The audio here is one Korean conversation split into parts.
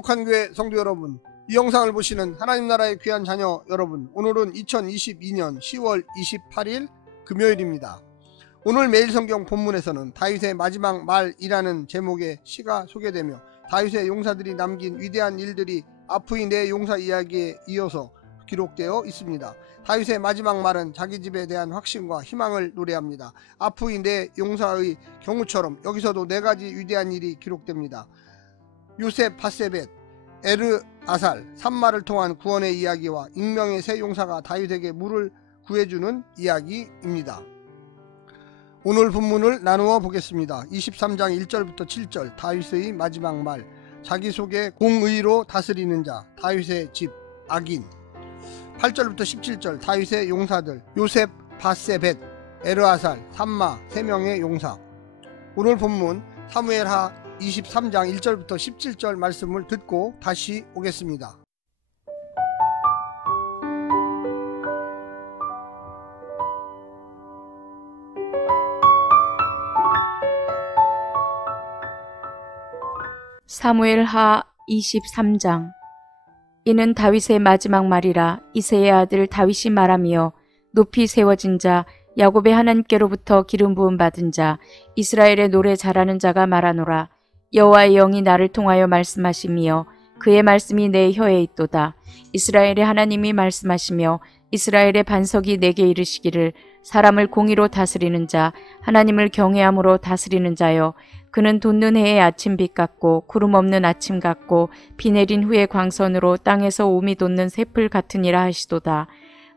행복한 교회 성도 여러분, 이 영상을 보시는 하나님 나라의 귀한 자녀 여러분, 오늘은 2022년 10월 28일 금요일입니다. 오늘 매일 성경 본문에서는 다윗의 마지막 말이라는 제목의 시가 소개되며 다윗의 용사들이 남긴 위대한 일들이 아프이 내 용사 이야기에 이어서 기록되어 있습니다. 다윗의 마지막 말은 자기 집에 대한 확신과 희망을 노래합니다. 아프이 내 용사의 경우처럼 여기서도 네 가지 위대한 일이 기록됩니다. 요셉 바세벳, 에르아살, 산마를 통한 구원의 이야기와 익명의 새 용사가 다윗에게 물을 구해주는 이야기입니다. 오늘 본문을 나누어 보겠습니다. 23장 1절부터 7절, 다윗의 마지막 말, 자기속에 공의로 다스리는 자, 다윗의 집, 악인. 8절부터 17절, 다윗의 용사들, 요셉, 바세벳, 에르아살, 산마, 3명의 용사. 오늘 본문 사무엘하 23장 1절부터 17절 말씀을 듣고 다시 오겠습니다. 사무엘하 23장. 이는 다윗의 마지막 말이라. 이새의 아들 다윗이 말하며 높이 세워진 자, 야곱의 하나님께로부터 기름 부음 받은 자, 이스라엘의 노래 잘하는 자가 말하노라. 여호와의 영이 나를 통하여 말씀하시며 그의 말씀이 내 혀에 있도다. 이스라엘의 하나님이 말씀하시며 이스라엘의 반석이 내게 이르시기를, 사람을 공의로 다스리는 자, 하나님을 경외함으로 다스리는 자여, 그는 돋는 해의 아침빛 같고 구름 없는 아침 같고 비 내린 후의 광선으로 땅에서 오미 돋는 새풀 같으니라 하시도다.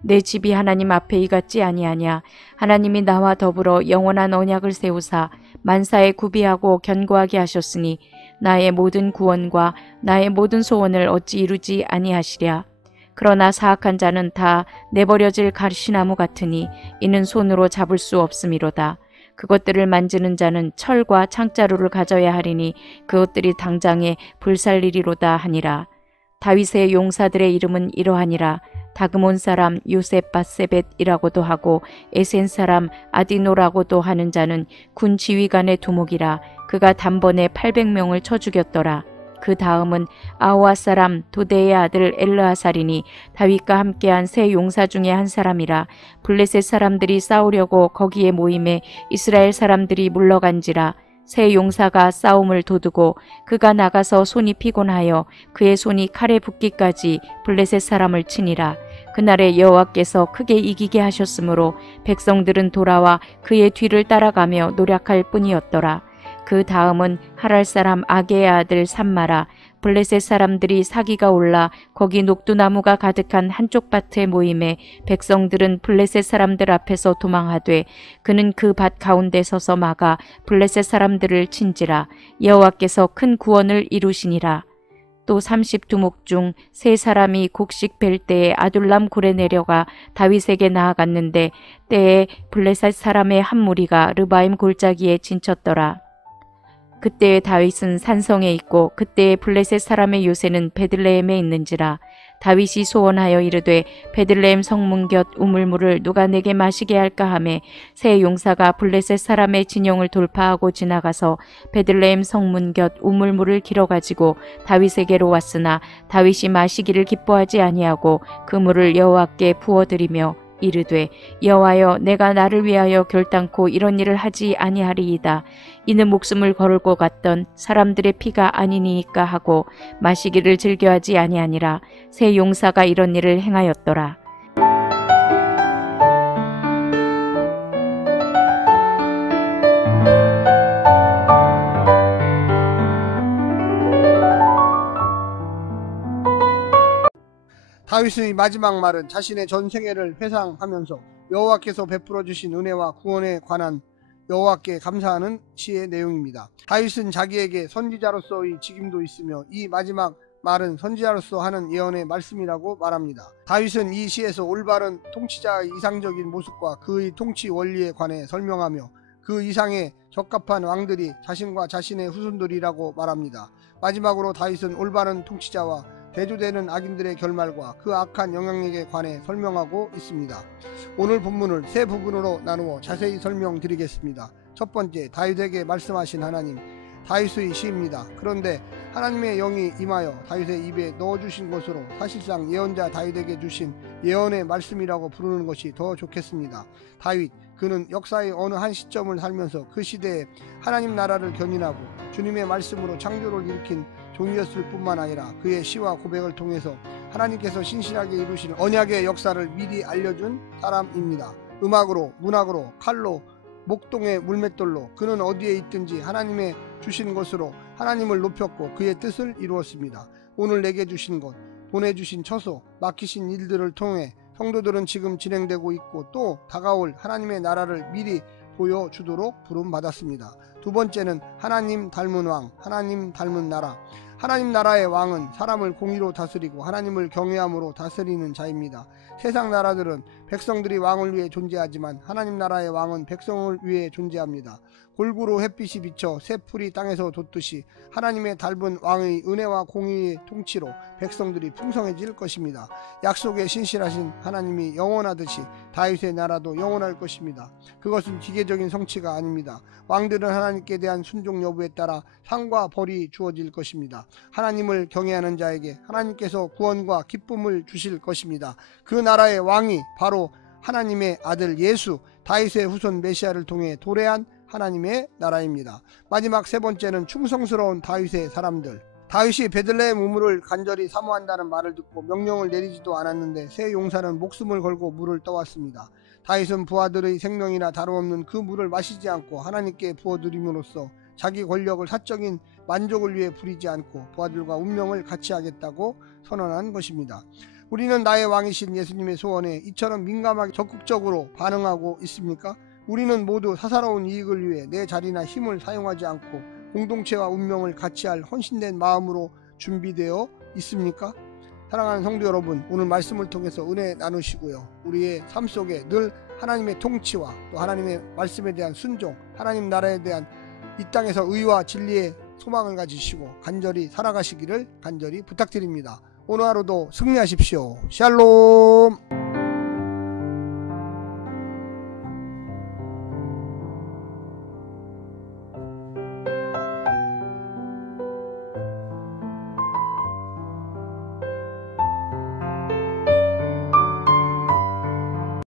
내 집이 하나님 앞에 이같지 아니하냐. 하나님이 나와 더불어 영원한 언약을 세우사 만사에 구비하고 견고하게 하셨으니 나의 모든 구원과 나의 모든 소원을 어찌 이루지 아니하시랴. 그러나 사악한 자는 다 내버려질 가시나무 같으니 이는 손으로 잡을 수 없음이로다. 그것들을 만지는 자는 철과 창자루를 가져야 하리니 그것들이 당장에 불살리리로다 하니라. 다윗의 용사들의 이름은 이러하니라. 다그몬 사람 요셉 바세벳이라고도 하고 에센 사람 아디노라고도 하는 자는 군 지휘관의 두목이라. 그가 단번에 800명을 쳐 죽였더라. 그 다음은 아호아 사람 도대의 아들 엘르아살이니 다윗과 함께한 세 용사 중에 한 사람이라. 블레셋 사람들이 싸우려고 거기에 모임에 이스라엘 사람들이 물러간지라. 세 용사가 싸움을 도두고 그가 나가서 손이 피곤하여 그의 손이 칼에 붙기까지 블레셋 사람을 치니라. 그날에 여호와께서 크게 이기게 하셨으므로 백성들은 돌아와 그의 뒤를 따라가며 노력할 뿐이었더라. 그 다음은 하랄 사람 아게의 아들 산마라. 블레셋 사람들이 사기가 올라 거기 녹두나무가 가득한 한쪽 밭에 모임에 백성들은 블레셋 사람들 앞에서 도망하되 그는 그 밭 가운데 서서 막아 블레셋 사람들을 친지라. 여호와께서 큰 구원을 이루시니라. 또 30두목 중 3사람이 곡식 벨 때에 아둘람 굴에 내려가 다윗에게 나아갔는데 때에 블레셋 사람의 한 무리가 르바임 골짜기에 진쳤더라. 그때의 다윗은 산성에 있고 그때의 블레셋 사람의 요새는 베들레헴에 있는지라. 다윗이 소원하여 이르되 베들레헴 성문 곁 우물물을 누가 내게 마시게 할까 하매 세 용사가 블레셋 사람의 진영을 돌파하고 지나가서 베들레헴 성문 곁 우물물을 길어가지고 다윗에게로 왔으나 다윗이 마시기를 기뻐하지 아니하고 그 물을 여호와께 부어드리며 이르되 여호와여, 내가 나를 위하여 결단코 이런 일을 하지 아니하리이다. 이는 목숨을 걸을 것 같던 사람들의 피가 아니니까 하고 마시기를 즐겨하지 아니하니라. 세 용사가 이런 일을 행하였더라. 다윗의 마지막 말은 자신의 전생애를 회상하면서 여호와께서 베풀어 주신 은혜와 구원에 관한 여호와께 감사하는 시의 내용입니다. 다윗은 자기에게 선지자로서의 직임도 있으며 이 마지막 말은 선지자로서 하는 예언의 말씀이라고 말합니다. 다윗은 이 시에서 올바른 통치자의 이상적인 모습과 그의 통치 원리에 관해 설명하며 그 이상의 적합한 왕들이 자신과 자신의 후손들이라고 말합니다. 마지막으로 다윗은 올바른 통치자와 대조되는 악인들의 결말과 그 악한 영향력에 관해 설명하고 있습니다. 오늘 본문을 세 부분으로 나누어 자세히 설명드리겠습니다. 첫 번째, 다윗에게 말씀하신 하나님. 다윗의 시입니다. 그런데 하나님의 영이 임하여 다윗의 입에 넣어주신 것으로 사실상 예언자 다윗에게 주신 예언의 말씀이라고 부르는 것이 더 좋겠습니다. 다윗, 그는 역사의 어느 한 시점을 살면서 그 시대에 하나님 나라를 견인하고 주님의 말씀으로 창조를 일으킨 종이었을 뿐만 아니라 그의 시와 고백을 통해서 하나님께서 신실하게 이루실 언약의 역사를 미리 알려준 사람입니다. 음악으로, 문학으로, 칼로, 목동의 물맷돌로 그는 어디에 있든지 하나님의 주신 것으로 하나님을 높였고 그의 뜻을 이루었습니다. 오늘 내게 주신 것, 보내주신 처소, 맡기신 일들을 통해 성도들은 지금 진행되고 있고 또 다가올 하나님의 나라를 미리 보여주도록 부름받았습니다. 두 번째는 하나님 닮은 왕, 하나님 닮은 나라. 하나님 나라의 왕은 사람을 공의로 다스리고 하나님을 경외함으로 다스리는 자입니다. 세상 나라들은 백성들이 왕을 위해 존재하지만 하나님 나라의 왕은 백성을 위해 존재합니다. 골고루 햇빛이 비쳐 새 풀이 땅에서 돋듯이 하나님의 닮은 왕의 은혜와 공의의 통치로 백성들이 풍성해질 것입니다. 약속에 신실하신 하나님이 영원하듯이 다윗의 나라도 영원할 것입니다. 그것은 기계적인 성취가 아닙니다. 왕들은 하나님께 대한 순종 여부에 따라 상과 벌이 주어질 것입니다. 하나님을 경외하는 자에게 하나님께서 구원과 기쁨을 주실 것입니다. 그 나라의 왕이 바로 하나님의 아들 예수, 다윗의 후손 메시아를 통해 도래한 하나님의 나라입니다. 마지막 세 번째는 충성스러운 다윗의 사람들. 다윗이 베들레헴 우물을 간절히 사모한다는 말을 듣고 명령을 내리지도 않았는데 새 용사는 목숨을 걸고 물을 떠왔습니다. 다윗은 부하들의 생명이나 다름없는 그 물을 마시지 않고 하나님께 부어드림으로써 자기 권력을 사적인 만족을 위해 부리지 않고 부하들과 운명을 같이 하겠다고 선언한 것입니다. 우리는 나의 왕이신 예수님의 소원에 이처럼 민감하게 적극적으로 반응하고 있습니까? 우리는 모두 사사로운 이익을 위해 내 자리나 힘을 사용하지 않고 공동체와 운명을 같이 할 헌신된 마음으로 준비되어 있습니까? 사랑하는 성도 여러분, 오늘 말씀을 통해서 은혜 나누시고요. 우리의 삶 속에 늘 하나님의 통치와 또 하나님의 말씀에 대한 순종, 하나님 나라에 대한 이 땅에서 의와 진리의 소망을 가지시고 간절히 살아가시기를 간절히 부탁드립니다. 오늘 하루도 승리하십시오. 샬롬.